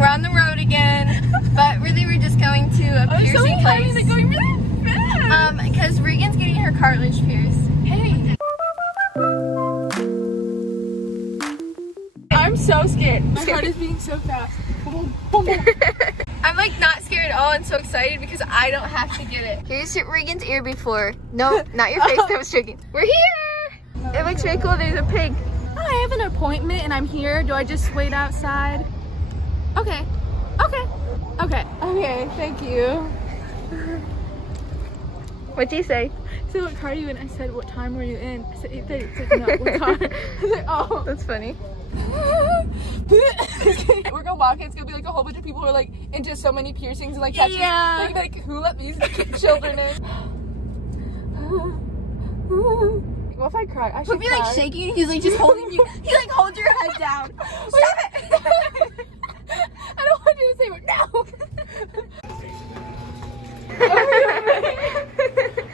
we're on the road again, but really we're just going to a piercing place. It's going really fast. Because Regan's getting her cartilage pierced. Hey. I'm so scared. My heart is beating so fast. I'm like not scared at all and so excited because I don't have to get it. Here's Regan's ear before. No, not your face. I was joking. We're here. It looks really cool. There's a pig. I have an appointment and I'm here. Do I just wait outside? Okay. Okay. Okay. Okay. Thank you. What'd you say? So what car are you in? I said, what time were you in? I said 8:30. It's like, no, what time? I was like, oh. That's funny. We're gonna walk in. It's gonna be like a whole bunch of people who are like into so many piercings and like catching, like who let these children in? What if I cry? I should He'll be like shaking and he's like just holding you. He like holds your head down. Stop it. I don't want you to say it now.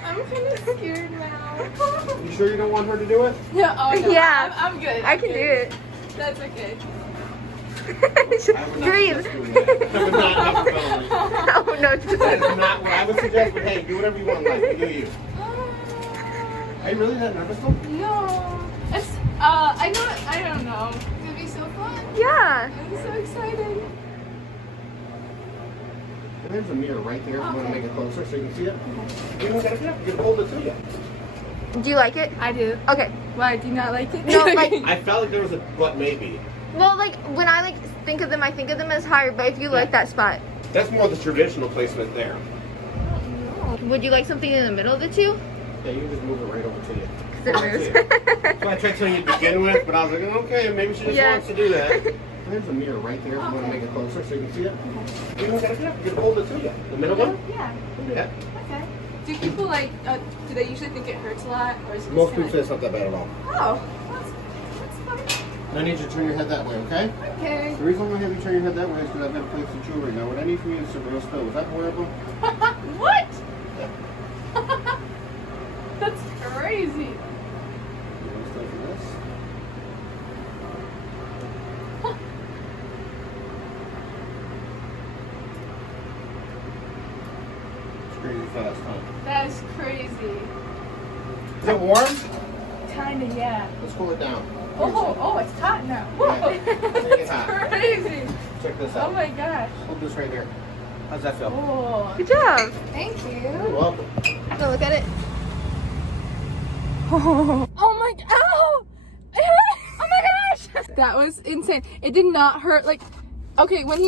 I'm kind of scared now. You sure you don't want her to do it? Yeah. Oh no. Yeah. I'm good. I can do it. That's okay. Breathe. I would not have a felony. Oh no. That is not what I would suggest, but hey, do whatever you want in life. You do you. Are you really that nervous though? No. It's, I don't know. It's gonna be so fun. Yeah. I'm so excited. And there's a mirror right there if you want to make it closer so you can see it. You don't gotta get up, you can hold it to you. Do you like it? I do. Okay. Why, do you not like it? No, like, I felt like there was a but maybe. well, like when I like think of them, I think of them as higher. But if you like that spot, That's more the traditional placement there. would you like something in the middle of the two? Yeah, you can just move it right over to you. Because it moves. That's what I tried telling you to begin with, but I was like, okay, maybe she just Yeah. wants to do that. And there's a mirror right there if you want to make it closer so you can see it. You don't gotta get up, you can hold it to you. The middle one? Yeah. Yeah. Okay. Do people like, do they usually think it hurts a lot? Or is it Most just people say it's not that bad at all. Oh, that's fine. I need you to turn your head that way, okay? Okay. The reason why I have you turn your head that way is because I've got to place the jewelry. Now, what I need from you is some real still. Is that horrible? What? That's crazy. You want still for this? It's crazy fast, huh? That is crazy. Is it warm? Kinda, yeah. Let's cool it down. Oh, it's hot now. Whoa. Yeah. Make it hot. Crazy. Check this Oh out. my gosh. Hold this right here. How's that feel? Oh. Good job. Thank You're you. welcome. Go look at it. Oh my, ow! It hurt. Oh my gosh! That was insane. It did not hurt. Like, okay, when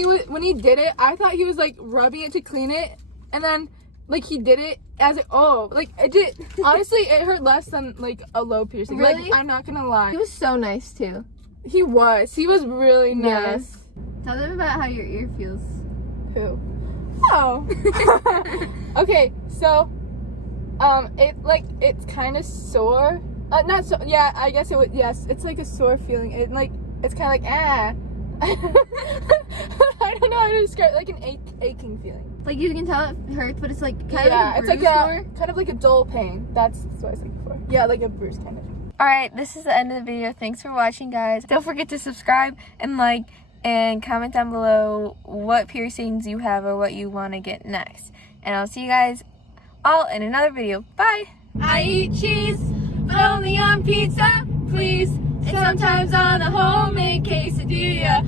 he did it, I thought he was like rubbing it to clean it, and then like he did it as it. Oh, like it did. Honestly, it hurt less than like a low piercing. Really? Like, I'm not gonna lie. He was so nice too. He was really nice. Tell them about how your ear feels. Who? Oh. Okay, so it's kind of sore. Not so. Yeah, I guess it would. Yes, it's like a sore feeling. It like it's kind of like I don't know how to describe it, like an aching feeling. Like you can tell it hurts, but it's like kind of Yeah, like a it's like bruise a sore. kind of like a dull pain. That's what I was looking for. Yeah, like a bruise kind of. Alright, this is the end of the video. Thanks for watching, guys. Don't forget to subscribe and like and comment down below what piercings you have or what you want to get next. And I'll see you guys all in another video. Bye! I eat cheese, but only on pizza, please. And sometimes on a homemade quesadilla.